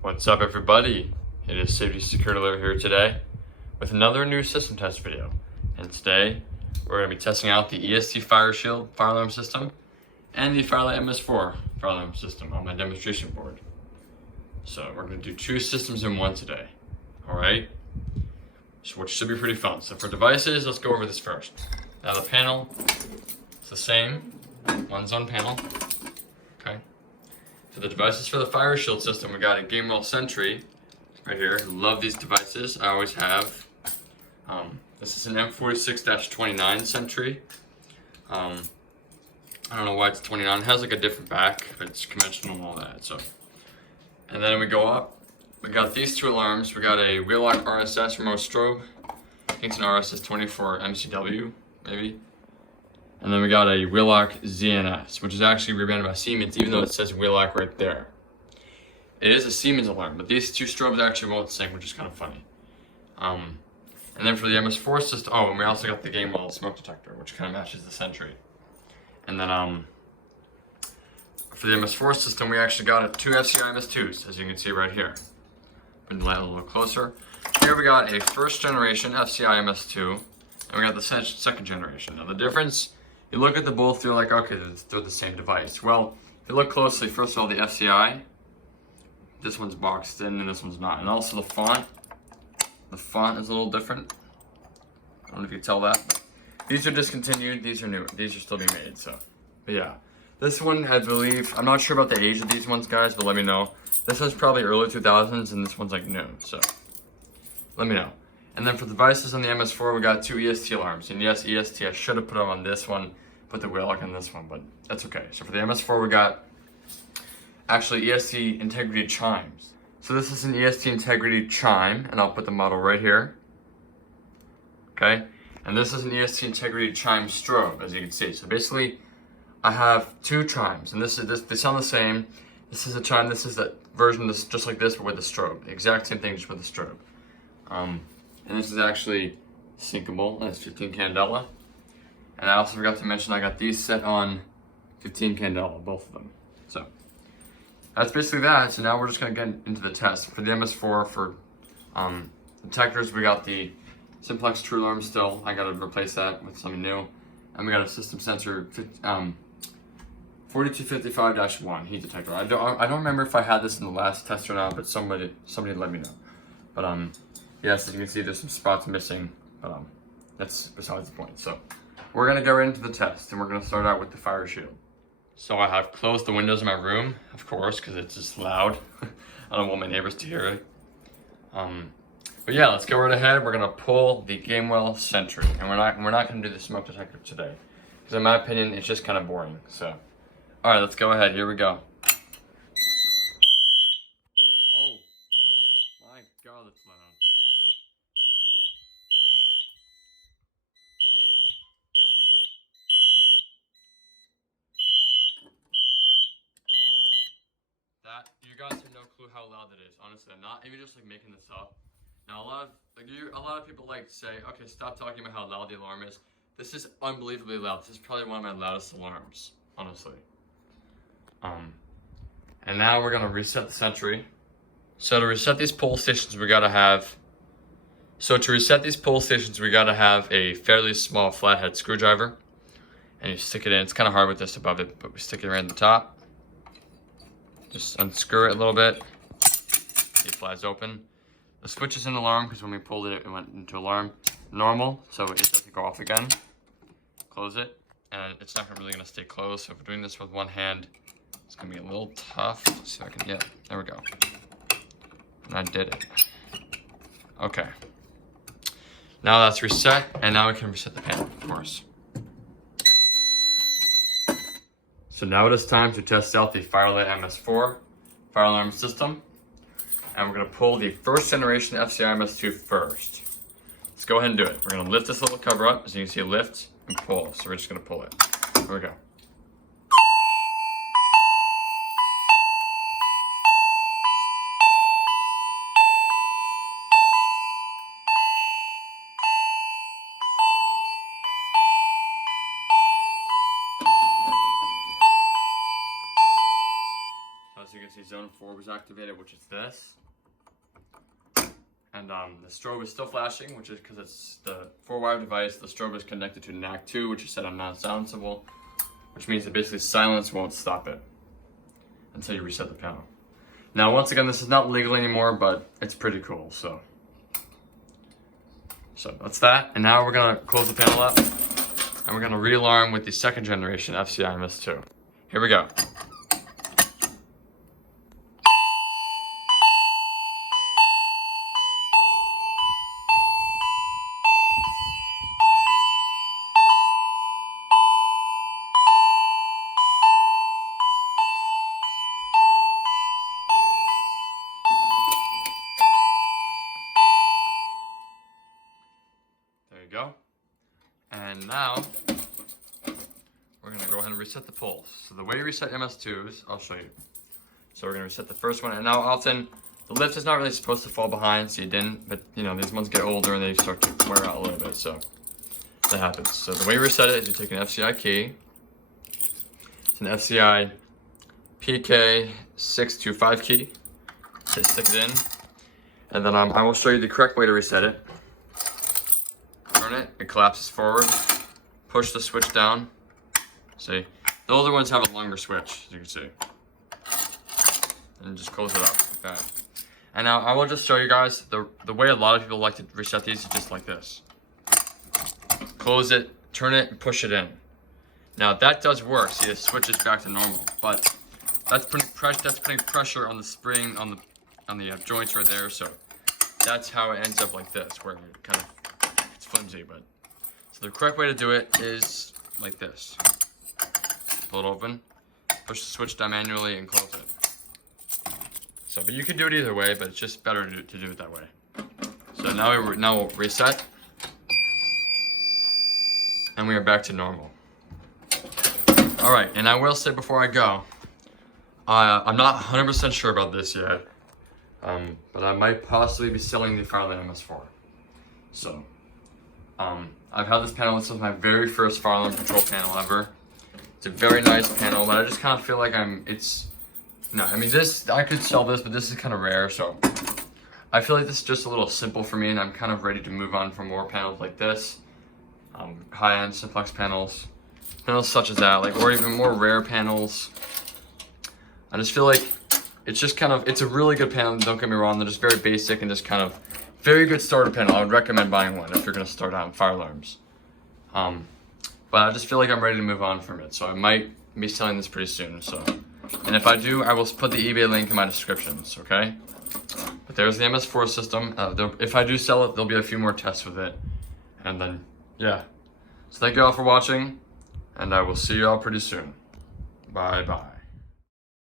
What's up, everybody? It is Safety Security Alert here today with another new system test video. And today we're going to be testing out the EST Fire Shield fire alarm system and the Fire.Lite MS-4 fire alarm system on my demonstration board. So we're going to do two systems in one today. Alright? So which should be pretty fun. So for devices, let's go over this first. Now the panel is the same. One's on panel. Okay. For the devices for the Fire Shield system, we got a Gamewell Sentry right here. Love these devices. I always have. This is an M46-29 Sentry. I don't know why it's 29. It has like a different back, but it's conventional and all that. So, and then we go up. We got these two alarms. We got a Wheelock RSS remote strobe. I think it's an RSS 24 MCW, maybe. And then we got a Wheelock ZNS, which is actually rebranded by Siemens, even though it says Wheelock right there. It is a Siemens alarm, but these two strobes actually won't sync, which is kind of funny. And then for the MS-4 system, oh, and we also got the Gamewell smoke detector, which kind of matches the Sentry. And then for the MS-4 system, we actually got two FCI MS-2s, as you can see right here. Bring the light a little closer. Here we got a first generation FCI MS-2, and we got the second generation. Now the difference, you look at the both, you're like, okay, they're the same device. Well, if you look closely, first of all, the FCI, this one's boxed in and this one's not. And also the font is a little different. I don't know if you can tell that. But these are discontinued, these are new, these are still being made, so. But yeah, this one, I believe, I'm not sure about the age of these ones, guys, but let me know. This one's probably early 2000s and this one's like new, so let me know. And then for the devices on the MS-4, we got two EST alarms. And yes, EST, I should have put them on this one, put the Wheelock on this one, but that's okay. So for the MS-4, we got actually EST Integrity Chimes. So this is an EST Integrity Chime, and I'll put the model right here. Okay, and this is an EST Integrity Chime strobe, as you can see. So basically, I have two chimes, and they sound the same. This is a chime, this is that version, this just like this, but with a strobe. The exact same thing, just with a strobe. And this is actually syncable, and it's 15 candela. And I also forgot to mention I got these set on 15 candela, both of them. So that's basically that. So now we're just gonna get into the test. For the MS-4, for detectors, we got the Simplex True Alarm still. I gotta replace that with something new. And we got a system sensor 4255-1 heat detector. I don't remember if I had this in the last test or not, but somebody let me know. But yes, as you can see, there's some spots missing, but that's besides the point. So we're gonna go right into the test, and we're gonna start out with the Fire Shield. So I have closed the windows in my room, of course, because it's just loud. I don't want my neighbors to hear it. But yeah, let's go right ahead. We're gonna pull the Gamewell Sentry, and we're not gonna do the smoke detector today, because in my opinion, it's just kind of boring. So, all right, let's go ahead. Here we go. Oh my God, that's loud. That, you guys have no clue how loud that is. Honestly, I'm not even just like making this up. Now a lot of people like to say, okay, stop talking about how loud the alarm is. This is unbelievably loud. This is probably one of my loudest alarms, honestly. And now we're gonna reset the Sentry. So to reset these pole stations, we gotta have a fairly small flathead screwdriver, and you stick it in. It's kind of hard with this above it, but we stick it right in the top. Just unscrew it a little bit. It flies open. The switch is in alarm because when we pulled it, it went into alarm normal, so it doesn't go off again. Close it, and it's not really gonna stay closed. So if we're doing this with one hand, it's gonna be a little tough. Let's see if I can, yeah, there we go. And I did it. Okay. Now that's reset, and now we can reset the panel, of course. So now it is time to test out the Fire.Lite MS-4 fire alarm system. And we're gonna pull the first generation FCI MS-2 first. Let's go ahead and do it. We're gonna lift this little cover up, as you can see, lift and pull. So we're just gonna pull it. Here we go. As you can see, zone 4 was activated, which is this. And the strobe is still flashing, which is because it's the 4-wire device. The strobe is connected to NAC 2, which is set on non-silenceable, which means that basically silence won't stop it until you reset the panel. Now, once again, this is not legal anymore, but it's pretty cool, so that's that. And now we're gonna close the panel up, and we're gonna re-alarm with the 2nd generation FCI MS-2. Here we go. There you go. And now we're gonna go ahead and reset the pulse. So the way you reset MS2s, I'll show you. So we're gonna reset the first one, and now often the lift is not really supposed to fall behind, so you didn't, but you know, these ones get older and they start to wear out a little bit, so that happens. So the way you reset it is you take an FCI key. It's an FCI PK625 key. So stick it in, and then I will show you the correct way to reset it. It collapses forward, push the switch down. See, the older ones have a longer switch, as you can see. And just close it up like that. And now I will just show you guys the way a lot of people like to reset these is just like this. Close it, turn it, and push it in. Now that does work. See, the switch is back to normal, but that's putting pressure on the spring on the joints right there. So that's how it ends up like this, where it kind of flimsy. But so the correct way to do it is like this. Pull it open, push the switch down manually, and close it. So, but you can do it either way, but it's just better to do it that way. So now we'll reset, and we are back to normal. All right, and I will say before I go, I'm not 100% sure about this yet, but I might possibly be selling the Fire.Lite MS-4. So. I've had this panel. This is my very first fire alarm control panel ever. It's a very nice panel, but I just kind of feel like I could sell this, but this is kind of rare, so I feel like this is just a little simple for me, and I'm kind of ready to move on for more panels like this. High-end simplex panels such as that, or even more rare panels. I just feel like it's a really good panel, don't get me wrong. They're just very basic and just kind of very good starter panel. I would recommend buying one if you're going to start out in fire alarms. But I just feel like I'm ready to move on from it, so I might be selling this pretty soon. So, and if I do, I will put the eBay link in my descriptions, okay? But there's the MS-4 system. If I do sell it, there'll be a few more tests with it. And then, yeah. So thank you all for watching, and I will see you all pretty soon. Bye-bye.